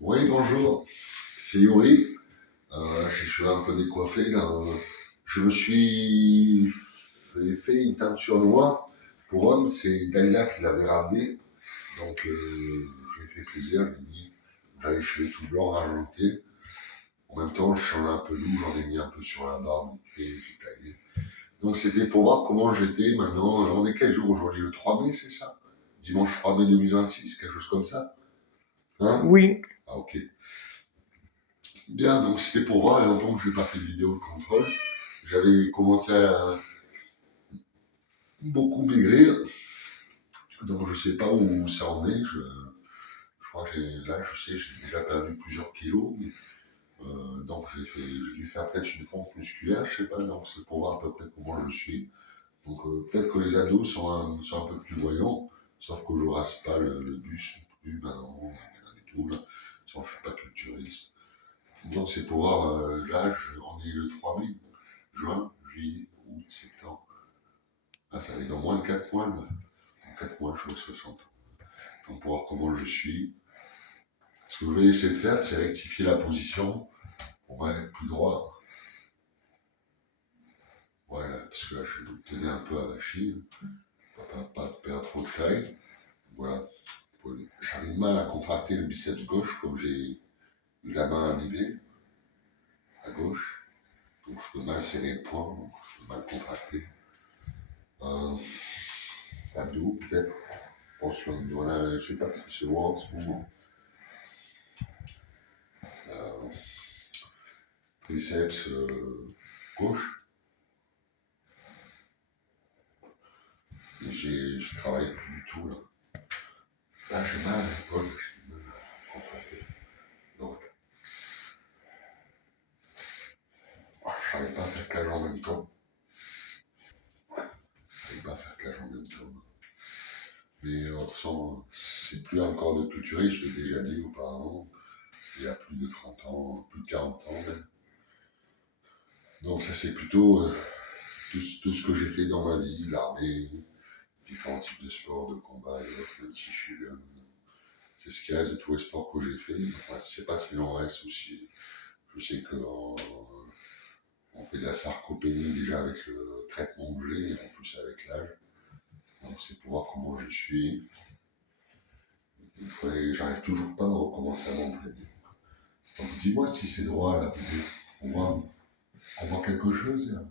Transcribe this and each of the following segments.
Oui, bonjour, c'est Yuri. Je vais un peu décoiffé là. Je me suis fait une teinture noire pour homme, c'est Daïla qui l'avait ramené. Donc je lui ai fait plaisir, je lui ai dit j'avais les cheveux tout blancs argentés. En même temps, je change un peu d'où, j'en ai mis un peu sur la barbe, vite fait, j'ai taillé. Donc c'était pour voir comment j'étais maintenant. On est quel jour aujourd'hui? Le 3 mai, c'est ça? Dimanche 3 mai 2026, quelque chose comme ça? Hein? Oui, Ah ok. Bien, donc c'était pour voir, il y a longtemps que je n'ai pas fait de vidéo de contrôle. J'avais commencé à beaucoup maigrir, donc je ne sais pas où ça en est. Je crois que là, je sais, j'ai déjà perdu plusieurs kilos. Donc j'ai dû faire peut-être une fonte musculaire, je sais pas, donc c'est pour voir à peu près comment je suis. Donc peut-être que les ados sont un peu plus voyants, sauf que je ne rase pas le bus non plus maintenant, rien du tout. Là. Sinon, je ne suis pas culturiste. Donc c'est pour voir l'âge, on est le 3 mai. Juin, juillet, août, septembre. Ah, ça va être dans moins de 4 mois. Là. Dans 4 mois, je suis 60. Donc, pour voir comment je suis. Ce que je vais essayer de faire, c'est rectifier la position pour être plus droit. Voilà, parce que là, je vais tenir un peu avachi. Pas perdre trop de taille. Voilà. J'arrive mal à contracter le biceps gauche, comme j'ai eu la main imbibée à gauche. Donc, je peux mal serrer le poing, donc je peux mal contracter. Euh, Abdos, peut-être. Pension, voilà, je sais pas si se voit en ce moment. Euh, Triceps gauche. Et je travaille plus du tout là. Là, j'ai mal à l'épaule, j'ai mal à contracter. Donc, je n'arrive pas à faire cage en même temps. Je n'arrive pas à faire cage en même temps. Mais on ressent, c'est plus encore de culturiste, je l'ai déjà dit auparavant. C'est il y a plus de 30 ans, plus de 40 ans même. Donc ça c'est plutôt tout ce que j'ai fait dans ma vie, l'armée, différents types de sports, de combat et autres, même si je suis jeune. C'est ce qui reste de tous les sports que j'ai fait. Enfin, je ne sais pas s'il en reste aussi. Je sais qu'on fait de la sarcopénie déjà avec le traitement que j'ai, et en plus avec l'âge. Donc c'est pour voir comment je suis. J'arrive toujours pas à recommencer à m'entraîner. Donc dis-moi si c'est droit là, on voit quelque chose là.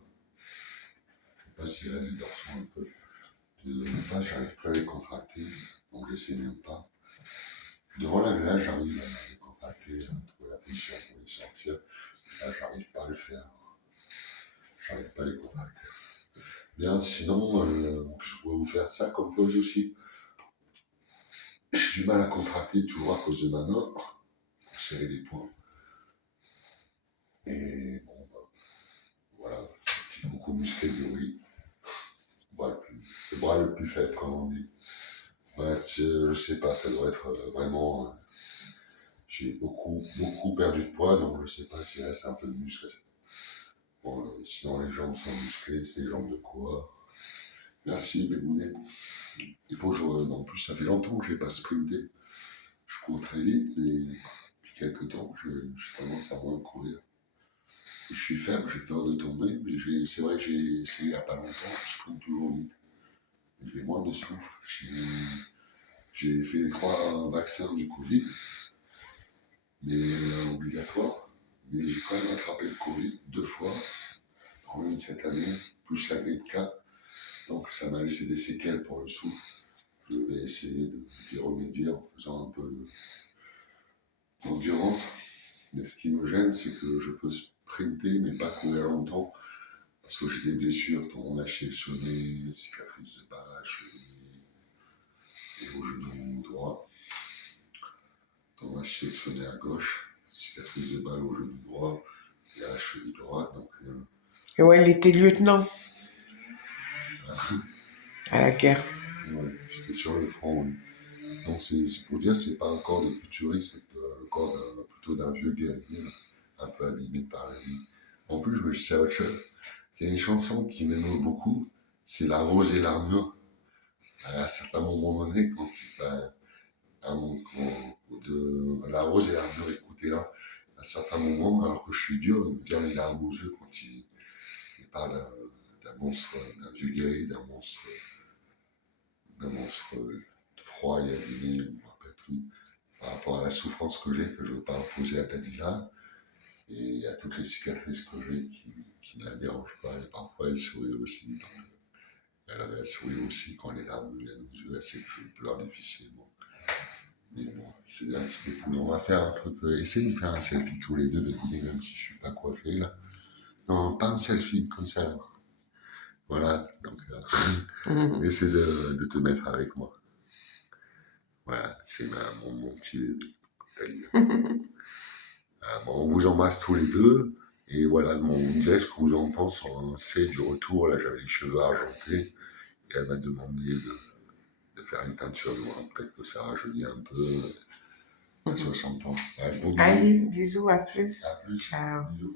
Je sais pas s'il reste des dorsaux un peu. De face, j'arrive plus à les contracter, donc j'essaie même pas. Devant la glace, j'arrive à les contracter, à trouver la position pour les sortir. Là, j'arrive pas à le faire. J'arrive pas à les contracter. Bien, sinon, je pourrais vous faire ça comme pause aussi. J'ai du mal à contracter toujours à cause de ma main pour serrer les poings. Et bon, bah, voilà, petit coucou musclé de oui. Le bras le plus faible, comme on dit. Ouais, je sais pas, ça doit être vraiment. J'ai beaucoup perdu de poids, donc je sais pas s'il reste un peu de muscle. Bon, sinon, les jambes sont musclées, c'est les jambes de quoi? Merci, Bébounet. Il faut que je. En plus, ça fait longtemps que je n'ai pas sprinté. Je cours très vite, mais depuis quelques temps, j'ai tendance à moins courir. Je suis faible, j'ai peur de tomber, mais c'est vrai que j'ai essayé il n'y a pas longtemps, je sprinte toujours vite. J'ai moins de souffle. J'ai fait les 3 vaccins du Covid, mais obligatoires. Mais j'ai quand même attrapé le Covid 2 fois, en une cette année, plus la grippe K. Donc ça m'a laissé des séquelles pour le souffle. Je vais essayer d'y remédier en faisant un peu d'endurance. Mais ce qui me gêne, c'est que je peux sprinter, mais pas courir longtemps, parce que j'ai des blessures, tendon d'Achille sonné, cicatrices de balle à la cheville et au genou droit, tendon d'Achille sonné à gauche, cicatrice de balle au genou droit et à la cheville droite. Donc, et ouais, il était lieutenant à la guerre. ouais, j'étais sur le front, oui. Donc c'est pour dire, c'est pas un corps de culturiste, c'est le corps plutôt d'un vieux guerrier, un peu abîmé par la vie. En plus, je me disais à autre chose. Il y a une chanson qui m'aime beaucoup, c'est La Rose et l'armure. À un certain moment donné, quand La rose et l'armure écoutée là, à certains moments, alors que je suis dur, il me vient les larmes aux yeux quand il parle d'un monstre, d'un vieux guerrier, d'un monstre froid et abîmé, je ne me rappelle plus, par rapport à la souffrance que j'ai, que je ne veux pas imposer à Dalila, et à toutes les cicatrices que j'ai qui ne la dérangent pas, et parfois elle sourit aussi. Donc, elle sourit aussi quand les larmes viennent aux yeux, elle sait que je pleure difficilement. Mais bon, c'est un petit époux. On va faire un truc, essayez de faire un selfie tous les deux, même si je ne suis pas coiffé là. Non, pas un selfie comme ça là. Voilà, donc essaie de te mettre avec moi. Voilà, c'est mon petit Dalila. Bon, on vous embrasse tous les deux. Et voilà, mon geste que vous en pensez, c'est du retour. Là, j'avais les cheveux argentés. Et elle m'a demandé de faire une teinture noire. Peut-être que ça rajeunit un peu à 60 ans. Ouais, bon, Allez, bisous, à plus. à plus. Ciao. Bisous.